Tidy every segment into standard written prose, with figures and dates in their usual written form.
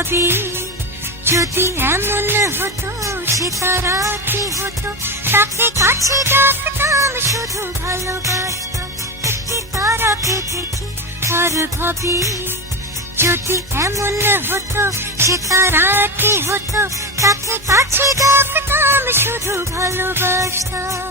ভাবি যদি এমন হতো সে তারা কি হতো, তাকে কাছে ডাকতাম শুধু ভালোবাসতাম। একটি তারাকে দেখি আর ভাবি যদি এমন হতো সে তারা কি হতো, তাকে কাছে ডাকতাম শুধু ভালোবাসতাম।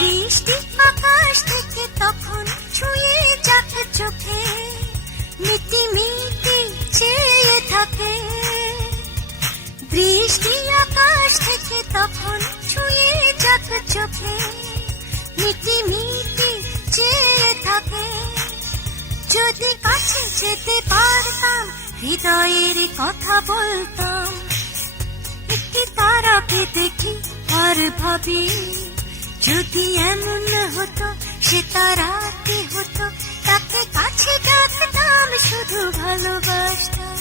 বৃষ্টি আকাশ থেকে তখন ছুঁয়ে যাক চোখে, মিটি মিটি চেয়ে থাকে। বৃষ্টি আকাশ থেকে তখন ছুঁয়ে যাক চোখে, মিটি মিটি চেয়ে থাকে। যদি কাছে যেতে পারতাম হৃদয়ের কথা বলতাম। একটি তারাকে দেখি আর ভাবি যদি এমন হতো সে তারা কি হতো, তাকে কাছে ডাকতাম শুধু ভালোবাসতাম।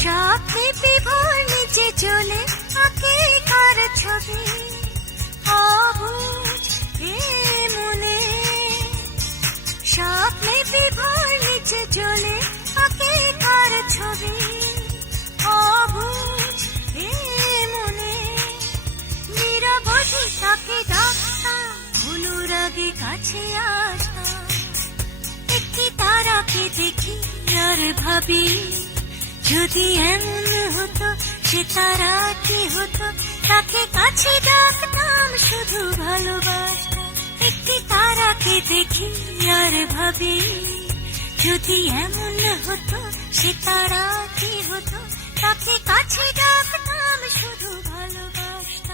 স্বপ্নে বিভোর নিচে চলে আঁকে কার ছবি, অবুঝ এ মনে। স্বপ্নে বিভোর নিচে চলে আঁকে কার ছবি, অবুঝ এ মনে। নিরবধি তাকে ডাকতাম, অনুরাগে কাছে আসতাম। একটি তারাকে দেখি আর ভাবি যদি এমন হতো সে তারা কি হতো, তাকে কাছে ডাকতাম শুধু ভালোবাসতাম। একটি তারাকে দেখি আর ভাবি যদি এমন হতো সে তারা কি হতো, তাকে কাছে ডাকতাম শুধু ভালোবাসতাম।